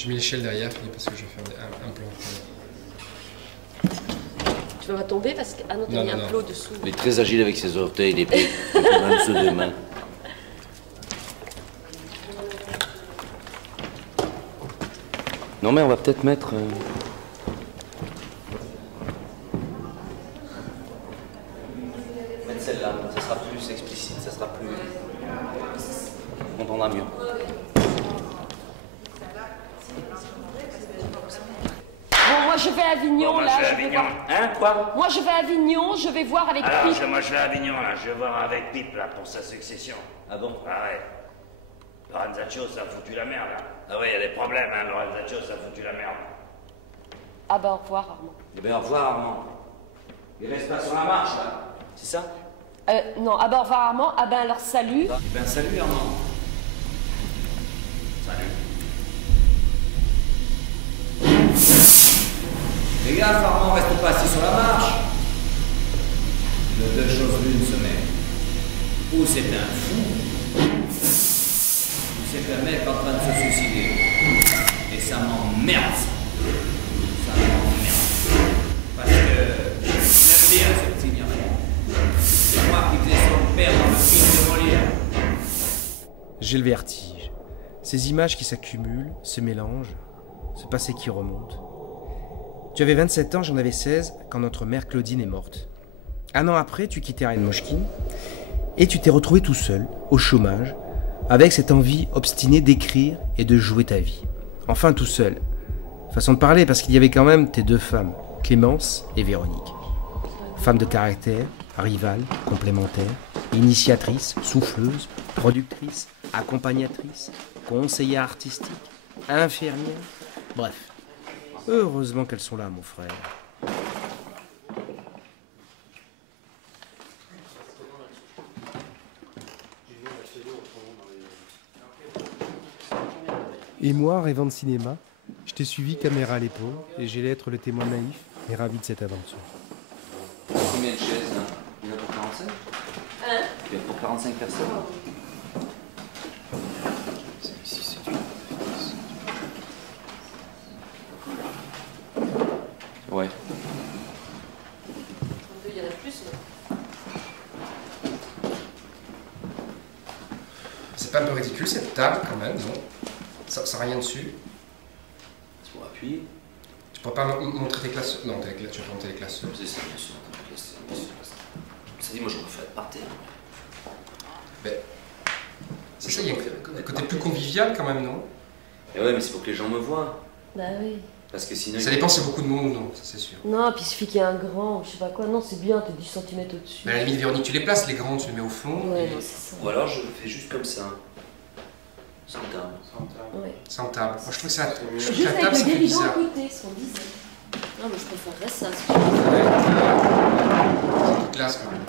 J'ai mis l'échelle derrière, Philippe, parce que je vais faire un plan. Tu vas pas tomber parce que... Ah non, t'as mis un plot dessous. Il est très agile avec ses orteils, il est plus même ceux des mains. Non mais on va peut-être mettre... Mettre celle-là, ça sera plus explicite, ça sera plus... On entendra mieux. Bon, moi je vais à Avignon, bon, là, je vais voir... Hein, quoi? Moi je vais à Avignon, je vais voir avec Pipe. Moi je vais à Avignon, là, je vais voir avec Pipe, là, pour sa succession. Ah bon? Ah ouais. Lorenzaccio, ça a foutu la merde, là. Ah ouais, il y a des problèmes, hein, Lorenzaccio, ça a foutu la merde. Ah ben, au revoir, Armand. Eh bien, au revoir, Armand. Il reste pas sur la marche, là. C'est ça? Non, ah ben, au revoir, Armand. Ah ben, alors, salut. Eh bien, salut, Armand. Salut. Les gars, Armand, reste pas assis sur la marche. De deux choses l'une se met. Ou c'est un fou, ou c'est un mec en train de se suicider. Et ça m'emmerde. Ça m'emmerde. Parce que j'aime bien ce petit garçon. C'est moi qui faisais son père dans le film de Molière. J'ai le vertige. Ces images qui s'accumulent, se mélangent, ce passé qui remonte. Tu avais 27 ans, j'en avais 16, quand notre mère Claudine est morte. Un an après, tu quittais Reine Mochkine, et tu t'es retrouvé tout seul, au chômage, avec cette envie obstinée d'écrire et de jouer ta vie. Enfin tout seul. Façon de parler, parce qu'il y avait quand même tes deux femmes, Clémence et Véronique. Femmes de caractère, rivales, complémentaires, initiatrices, souffleuses, productrices, accompagnatrices, conseillères artistiques, infirmières, bref. Heureusement qu'elles sont là, mon frère. Et moi, rêvant de cinéma, je t'ai suivi caméra à l'épaule et j'allais être le témoin naïf et ravi de cette aventure. Combien de chaises, là? Il y en a pour 45? Hein? Il y en a pour 45 personnes? Ouais. Il y en a plus, là. C'est pas un peu ridicule cette table quand même, non? Ça n'a rien dessus. C'est pour appuyer. Tu pourrais pas montrer tes classeurs? Non, tu vas pas montrer les classeurs. C'est ça, bien sûr. Ça dit, moi j'aurais fait par terre. Ben, c'est ça, il y a un côté plus convivial quand même, non? Et ouais, mais c'est pour que les gens me voient. Bah oui. Parce que sinon... Ça dépend si beaucoup de monde, non, ça c'est sûr. Non, puis il suffit qu'il y ait un grand, je sais pas quoi. Non, c'est bien, t'es 10 cm au-dessus. Mais à la limite, Véronique, tu les places, les grands, tu les mets au fond. Ouais, et... non, c'est ça. Ou alors je le fais juste comme ça. Sans table. Ouais. Sans table. Moi je trouve que ça. Je trouve que Juste la avec table, ça le fait guéridon à bizarre. côté, ce qu'on disait. Non, mais je préférerais ça. C'est classe quand même.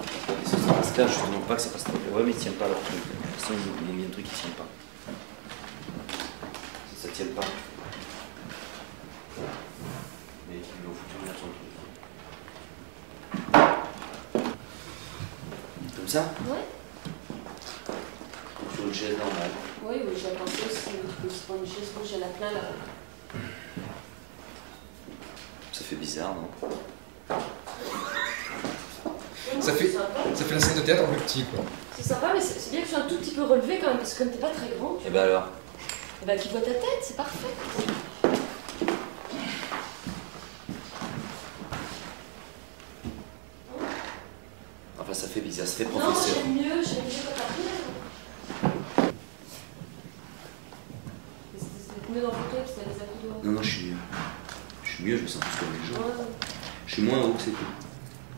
Et ça passe là, justement pas que ça passe là. Ouais, mais il tient pas leur truc. De toute façon, il y a mis un truc qui tient pas. Ça tient pas. Mais ils l'ont foutu en son truc. Comme ça? Ouais. Ou sur une chaise normale. Oui, oui, j'ai pensé aussi. Tu peux aussi prendre une chaise rouge à la plein là. Ça fait bizarre, non? Ça fait la scène de théâtre en plus petit, quoi. C'est sympa, mais c'est bien que tu sois un tout petit peu relevé quand même, parce que comme t'es pas très grand, Et bah alors? bah tu vois ta tête, c'est parfait. Enfin, ça fait bizarre, ça fait Non, professeur. j'aime mieux quand t'as rien. C'est mieux dans le fauteuil parce que t'as les appuis dehors. Non, non, je suis mieux. Je suis mieux, je me sens plus comme les gens. Ouais. Je suis moins haut que c'est tout.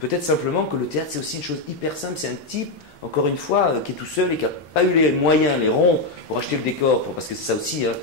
Peut-être simplement que le théâtre, c'est aussi une chose hyper simple. C'est un type, encore une fois, qui est tout seul et qui n'a pas eu les moyens, les ronds, pour acheter le décor, parce que c'est ça aussi, hein,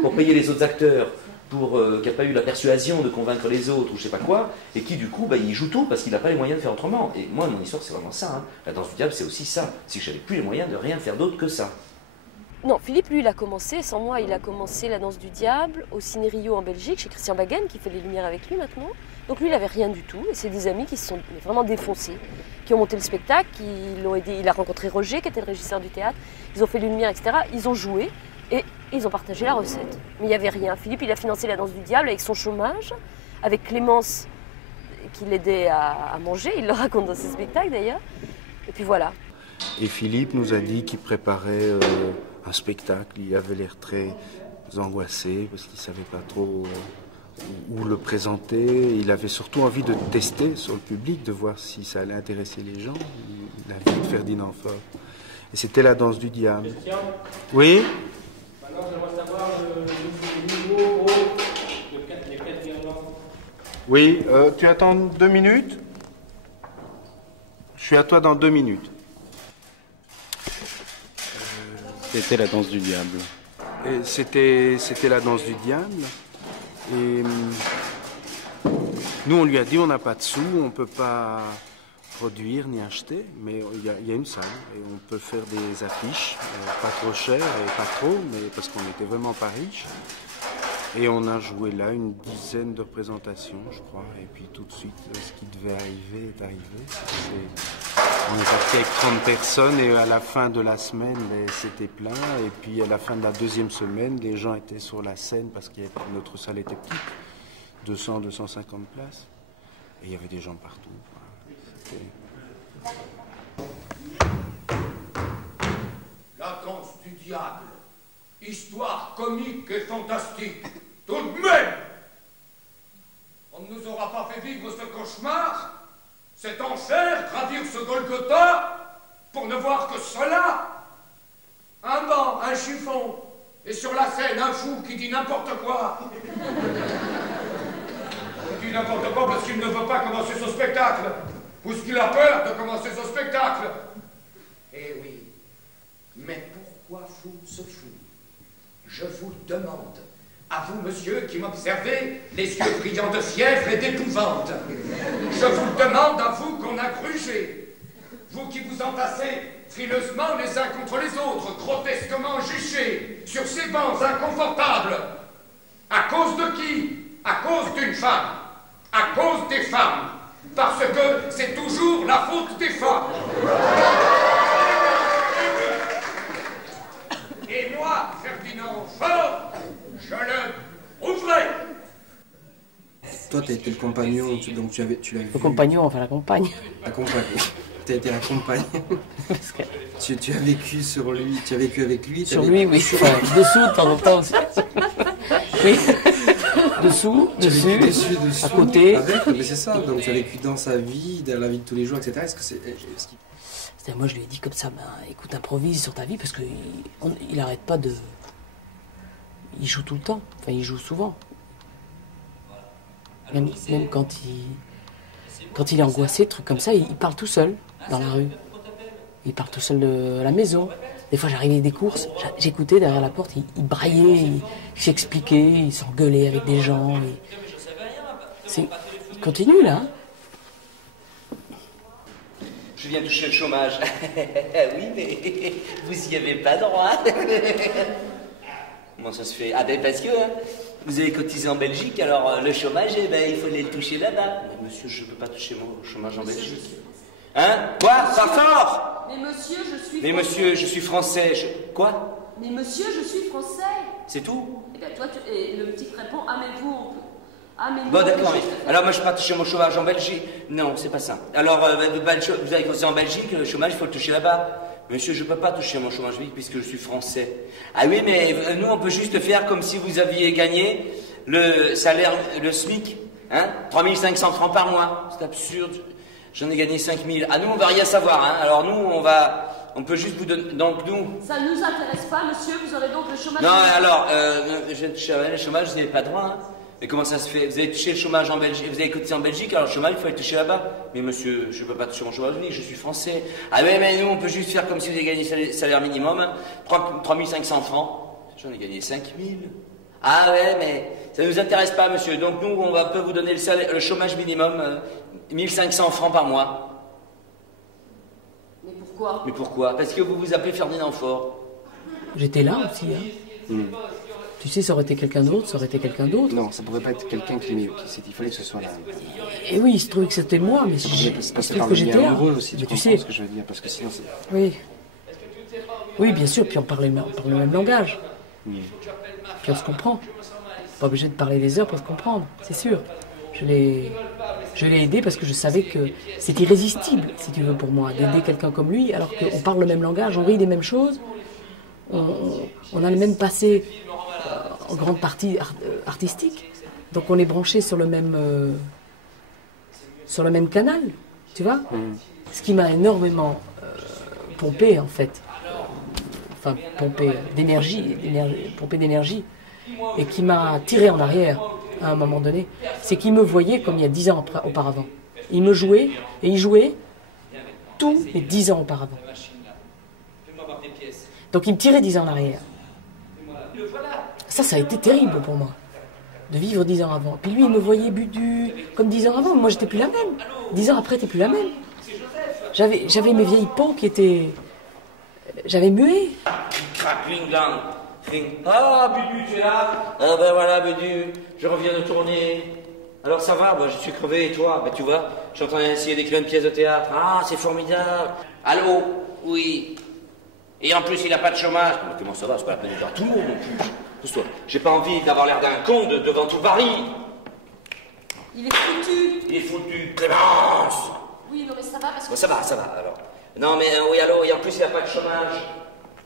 pour payer les autres acteurs, qui n'a pas eu la persuasion de convaincre les autres, ou je sais pas quoi, et qui, du coup, il joue tout parce qu'il n'a pas les moyens de faire autrement. Et moi, mon histoire, c'est vraiment ça. Hein. La danse du diable, c'est aussi ça. C'est que j'avais plus les moyens de rien faire d'autre que ça. Non, Philippe, lui, il a commencé, sans moi, il a commencé la danse du diable au Ciné Rio en Belgique, chez Christian Bagen, qui fait les lumières avec lui maintenant. Donc lui, il n'avait rien du tout, et c'est des amis qui se sont vraiment défoncés, qui ont monté le spectacle, qui l'ont aidé. Il a rencontré Roger, qui était le régisseur du théâtre, ils ont fait les lumières, etc. Ils ont joué, Et ils ont partagé la recette. Mais il n'y avait rien. Philippe, il a financé la danse du diable avec son chômage, avec Clémence qui l'aidait à manger. Il le raconte dans ses spectacles d'ailleurs. Et puis voilà. Et Philippe nous a dit qu'il préparait un spectacle. Il avait l'air très angoissé parce qu'il ne savait pas trop où le présenter. Il avait surtout envie de tester sur le public, de voir si ça allait intéresser les gens. Il a vu Ferdinand Faure. Et c'était la danse du diable. Christian, Oui. maintenant j'aimerais savoir le niveau des 4 virements. Oui, tu attends 2 minutes? Je suis à toi dans 2 minutes. C'était la danse du diable. C'était la danse du diable. Et nous, on lui a dit on n'a pas de sous, on ne peut pas produire ni acheter, mais il y a une salle et on peut faire des affiches, pas trop chères et pas trop, mais parce qu'on n'était vraiment pas riches. Et on a joué là une dizaine de représentations, je crois, et puis tout de suite, ce qui devait arriver est arrivé. On est parti avec 30 personnes et à la fin de la semaine, c'était plein. Et puis à la fin de la deuxième semaine, les gens étaient sur la scène parce que notre salle était petite, 200, 250 places. Et il y avait des gens partout. La danse du diable. Histoire comique et fantastique. Tout de même, on ne nous aura pas fait vivre ce cauchemar, cet enfer, gravir ce Golgotha, pour ne voir que cela. Un banc, un chiffon, et sur la scène, un fou qui dit n'importe quoi. Il dit n'importe quoi parce qu'il ne veut pas commencer son spectacle, ou parce qu'il a peur de commencer son spectacle. Eh oui, mais pourquoi fou ce fou? Je vous le demande, à vous, monsieur, qui m'observez, les yeux brillants de fièvre et d'épouvante. Je vous le demande, à vous qu'on a grugé, vous qui vous entassez frileusement les uns contre les autres, grotesquement juchés, sur ces bancs inconfortables. À cause de qui? À cause d'une femme. À cause des femmes. Parce que c'est toujours la faute des femmes. Et moi, Ferdinand Faure, je le prouverai. Toi, tu as été le compagnon, donc tu l'as vu. Le compagnon, enfin la compagne. La compagne. Tu as été la compagne. tu as vécu sur lui, tu as vécu avec lui. Sur lui, oui. Enfin, dessous de temps en temps aussi. Oui. Dessous, dessus, à côté. Avec, mais c'est ça, donc tu as vécu dans sa vie, dans la vie de tous les jours, etc. Est-ce que c'est... Moi, je lui ai dit comme ça, écoute, improvise sur ta vie, parce qu'il n'arrête pas de... Il joue tout le temps, enfin, il joue souvent. Même quand il est angoissé, trucs comme ça, il parle tout seul, dans la rue. Il parle tout seul de la maison. Des fois, j'arrivais des courses, j'écoutais derrière la porte, il braillait, il s'expliquait, il s'engueulait avec des gens. Il continue, là. Je viens toucher le chômage. Oui, mais vous n'y avez pas droit. Comment ça se fait? Ah ben parce que vous avez cotisé en Belgique, alors le chômage, il faut aller le toucher là-bas. Mais monsieur, je ne peux pas toucher mon chômage en Belgique. Hein? Quoi? Ça sort? Mais monsieur, je suis français. Mais monsieur, je suis français. Quoi? Mais monsieur, je suis français. C'est tout? Et bien toi, et le petit répond, ah mais vous, on peut... Ah, mais bon, d'accord, mais alors moi je ne peux pas toucher mon chômage en Belgique. Non, c'est pas ça. Alors, vous avez cotisé en Belgique, le chômage, il faut le toucher là-bas. Monsieur, je ne peux pas toucher mon chômage puisque je suis français. Ah oui, mais nous, on peut juste faire comme si vous aviez gagné le salaire, le SMIC, hein, 3500 francs par mois. C'est absurde. J'en ai gagné 5000. Ah, nous, on va rien savoir, hein. Alors, nous, on peut juste vous donner. Donc, nous. Ça ne nous intéresse pas, monsieur, vous aurez donc le chômage. Non, alors, le chômage, vous n'avez pas droit, hein. Mais comment ça se fait? Vous avez touché le chômage en Belgique, vous avez cotisé en Belgique, alors le chômage, il faut aller toucher là-bas. Mais monsieur, je ne peux pas toucher mon chômage, oui, je suis français. Ah oui, mais nous, on peut juste faire comme si vous avez gagné le salaire minimum, hein, 3500 francs. J'en ai gagné 5000. Ah ouais, mais ça ne nous intéresse pas, monsieur. Donc nous, on peut vous donner le chômage minimum, 1500 francs par mois. Mais pourquoi? Mais pourquoi? Parce que vous vous appelez Ferdinand Faure. J'étais là aussi, hein. Tu sais, ça aurait été quelqu'un d'autre, ça aurait été quelqu'un d'autre. Non, ça pourrait pas être quelqu'un il fallait que ce soit là. Et oui, il se trouvait que c'était moi, mais il se trouve que j'étais là. Aussi, tu sais ce que je veux dire, parce que sinon c'est... Oui. Oui, bien sûr, puis on parlait le même langage. Puis on se comprend. Pas obligé de parler des heures pour se comprendre, c'est sûr. Je l'ai aidé parce que je savais que c'est irrésistible, si tu veux, pour moi, d'aider quelqu'un comme lui, alors qu'on parle le même langage, on rit des mêmes choses, on a le même passé en grande partie artistique, donc on est branché sur le même canal, tu vois. Ce qui m'a énormément pompé, en fait, enfin pompé d'énergie, et qui m'a tiré en arrière à un moment donné, c'est qu'il me voyait comme il y a 10 ans auparavant. Il me jouait, et il jouait tous les 10 ans auparavant. Donc il me tirait 10 ans en arrière. Ça a été terrible pour moi, de vivre 10 ans avant. Puis lui, il me voyait budu, comme 10 ans avant, moi j'étais plus la même. 10 ans après, t'es plus la même. J'avais mes vieilles peaux qui étaient... J'avais mué. Ah, Budu, tu es là? Ah ben voilà, Budu, je reviens de tourner. Alors ça va, moi je suis crevé, et toi? Ben tu vois, je suis en train d'essayer d'écrire une pièce de théâtre. Ah, c'est formidable. Allô? Oui. Et en plus, il n'a pas de chômage. Mais comment ça va? C'est pas la peine de dire à tout le monde non plus. Pousse-toi. J'ai pas envie d'avoir l'air d'un con devant tout Paris. Il est foutu. Il est foutu. Clémence! Oui, non mais ça va parce que... Bon, ça va, alors. Non mais, oui, allô, et en plus, il n'a pas de chômage.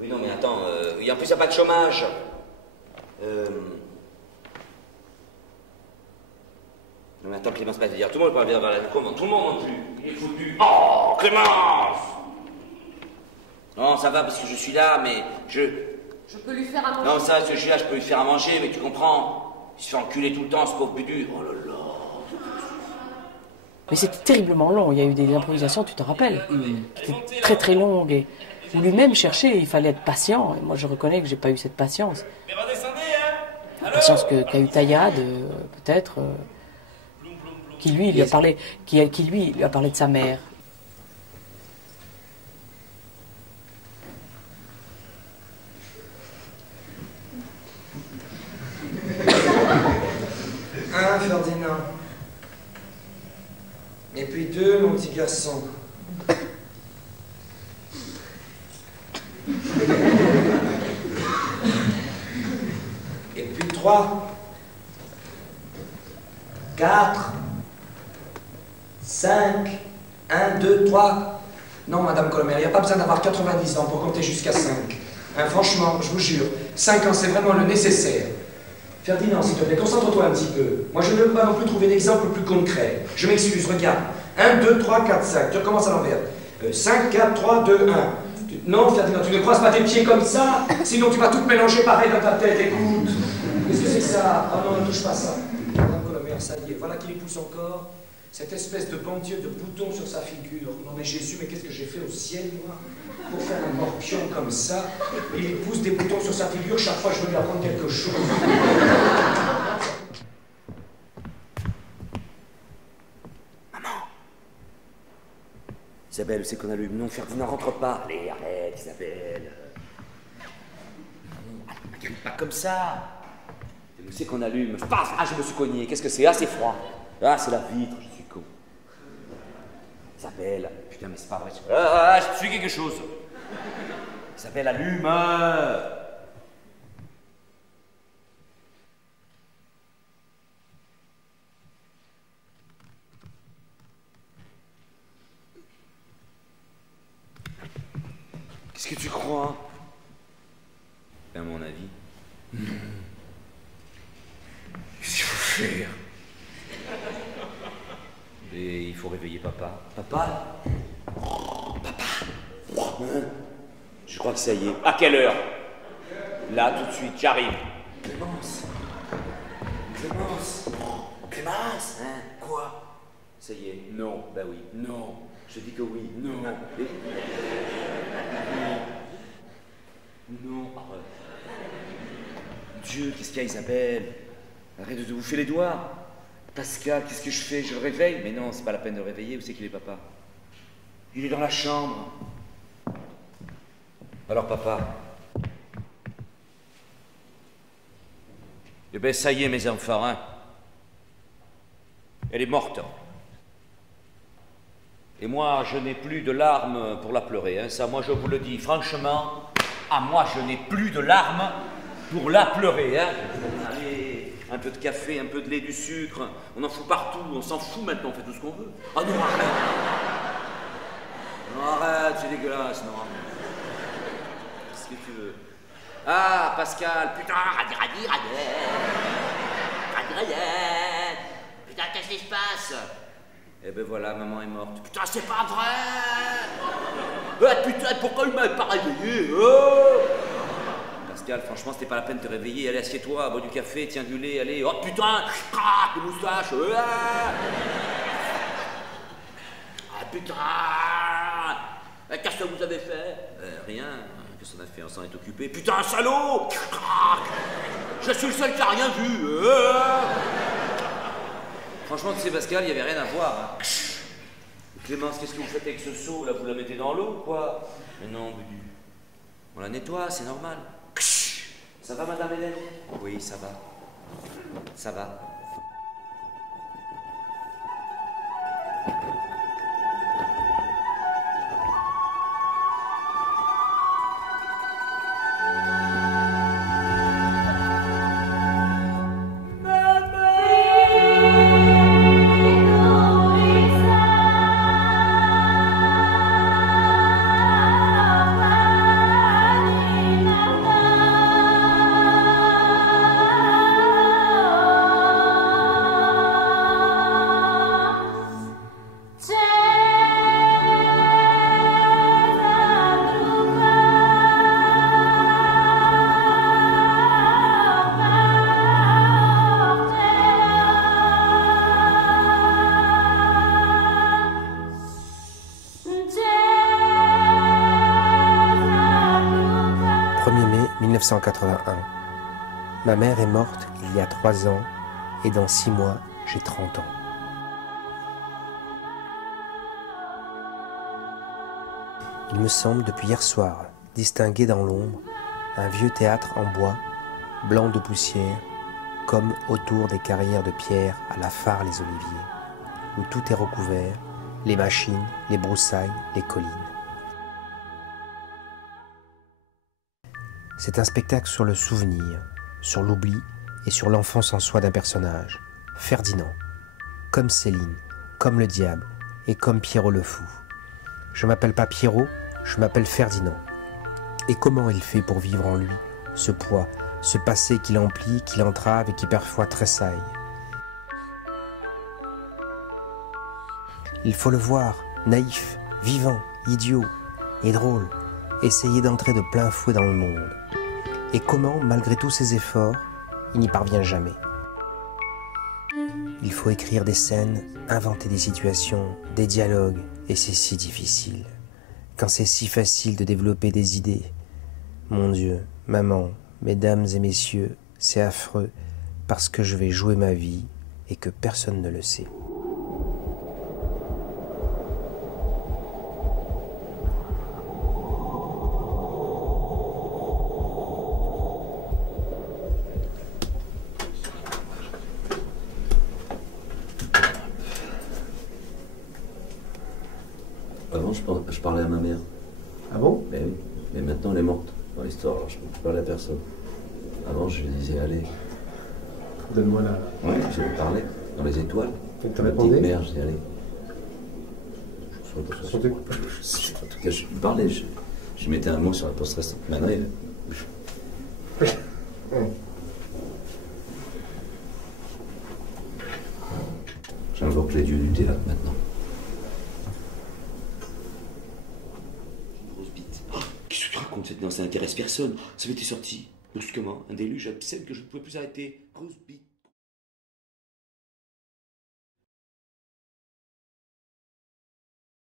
Oui, non, mais attends, en plus, il n'y a pas de chômage. Non, mais attends, Clémence, pas te dire. Tout le monde peut bien avoir la commande. Tout le monde non plus. Il est foutu. Oh, Clémence! Non, ça va parce que je suis là, mais Je peux lui faire à manger. Non, ça, je suis là, je peux lui faire à manger, mais tu comprends? Il se fait enculer tout le temps, ce pauvre Budu. Oh là là. Mais c'était terriblement long. Il y a eu des improvisations, tu te rappelles? C'était très très longue. Et où lui-même cherchait, il fallait être patient. Et moi, je reconnais que j'ai pas eu cette patience. Mais redescendez, hein? La patience qu'a eu Taillade, peut-être, qui lui lui a parlé de sa mère. Un, Ferdinand. Et puis 2, mon petit garçon. Et puis 3, 4, 5, 1, 2, 3. Non, Madame Colomer, il n'y a pas besoin d'avoir 90 ans pour compter jusqu'à 5. Hein, franchement, je vous jure, 5 ans, c'est vraiment le nécessaire. Ferdinand, s'il te plaît, concentre-toi un petit peu. Moi, je ne peux pas non plus trouver d'exemple plus concret. Je m'excuse, regarde. 1, 2, 3, 4, 5. Tu recommences à l'envers. 5, 4, 3, 2, 1. Non, Ferdinand, tu ne croises pas tes pieds comme ça, sinon tu vas tout mélanger pareil dans ta tête. Écoute. Qu'est-ce que c'est que ça? Ah non, ne touche pas ça. Madame Colomer, ça y est. Voilà qui lui pousse encore. Cette espèce de bon Dieu de bouton sur sa figure. Non mais Jésus, mais qu'est-ce que j'ai fait au ciel, moi? Pour faire un morpion comme ça, il pousse des boutons sur sa figure, chaque fois je veux lui apprendre quelque chose. Maman! Isabelle, c'est qu'on allume. Non, Ferdinand, rentre pas. Allez, arrête, Isabelle. Ne crie pas comme ça. Et c'est qu'on allume. Paf! Ah, je me suis cogné. Qu'est-ce que c'est? Ah, c'est froid. Ah, c'est la vitre, je suis con. Isabelle, putain, mais c'est pas vrai. Je suis quelque chose. Isabelle, allume. Qu'est-ce que tu crois? À mon avis. Qu'est-ce qu'il faut faire? Et il faut réveiller papa. Papa? Papa? Hein? Je crois que ça y est. À quelle heure? Là, tout de suite, j'arrive. Clémence? Clémence? Clémence? Hein? Quoi? Ça y est. Non. Bah oui. Non. Je dis que oui. Non. Et... Non. Arrête. Dieu, qu'est-ce qu'il y a, Isabelle? Arrête de te bouffer les doigts. Pascal, qu'est-ce que je fais? Je le réveille? Mais non, c'est pas la peine de le réveiller. Où c'est qu'il est, papa? Il est dans la chambre. Alors, papa? Eh ben, ça y est, mes enfants, hein. Elle est morte. Et moi, je n'ai plus de larmes pour la pleurer, hein. Ça, moi, je vous le dis franchement. Ah, moi, je n'ai plus de larmes pour la pleurer, hein. Allez, un peu de café, un peu de lait, du sucre. On en fout partout, on s'en fout maintenant, on fait tout ce qu'on veut. Ah non, arrête. Non, arrête, c'est dégueulasse, non. Qu'est-ce que tu veux? Ah, Pascal, putain, radi. Putain, qu'est-ce qui se passe? Eh ben voilà, maman est morte. Putain, c'est pas vrai! Putain, pourquoi il m'avait pas réveillé? Oh, Pascal, franchement, c'était pas la peine de te réveiller. Allez, assieds-toi, bois du café, tiens du lait, allez. Oh putain, crac, les moustaches. Ah putain! Qu'est-ce que vous avez fait? Rien. Qu'est-ce qu'on a fait? On s'en est occupé. Putain, salaud! Je suis le seul qui a rien vu. Franchement, tu sais, Pascal, il n'y avait rien à voir. Hein. Clémence, qu'est-ce que vous faites avec ce seau? Là, vous la mettez dans l'eau, quoi? Mais non, Budu. On la nettoie, c'est normal. Ça va, madame Hélène? Oui, ça va. Ça va. Mai 1981. Ma mère est morte il y a 3 ans et dans 6 mois, j'ai 30 ans. Il me semble depuis hier soir distinguer dans l'ombre un vieux théâtre en bois, blanc de poussière, comme autour des carrières de pierre à la phare les oliviers, où tout est recouvert, les machines, les broussailles, les collines. C'est un spectacle sur le souvenir, sur l'oubli et sur l'enfance en soi d'un personnage, Ferdinand, comme Céline, comme le diable et comme Pierrot le fou. Je m'appelle pas Pierrot, je m'appelle Ferdinand. Et comment il fait pour vivre en lui, ce poids, ce passé qui l'emplit, qui l'entrave et qui parfois tressaille? Il faut le voir, naïf, vivant, idiot et drôle, essayer d'entrer de plein fouet dans le monde. Et comment, malgré tous ses efforts, il n'y parvient jamais. Il faut écrire des scènes, inventer des situations, des dialogues, et c'est si difficile. Quand c'est si facile de développer des idées. Mon Dieu, maman, mesdames et messieurs, c'est affreux, parce que je vais jouer ma vie et que personne ne le sait. Avant, je parlais à ma mère. Ah bon? Mais oui. Mais maintenant, elle est morte dans l'histoire, alors je ne peux plus parler à personne. Avant, je lui disais, allez. Donne-moi la... Oui, je lui parlais, dans les étoiles. Et tu ma répondais? petite mère, je dis, allez. En tout cas, je lui parlais, je mettais un mot sur la poste restante. Maintenant, j'invoque les dieux du théâtre maintenant. Qu'est-ce que tu racontes? Cette danse, ça n'intéresse personne. Ça m'était sorti brusquement, un déluge absent que je ne pouvais plus arrêter. Grosse bite.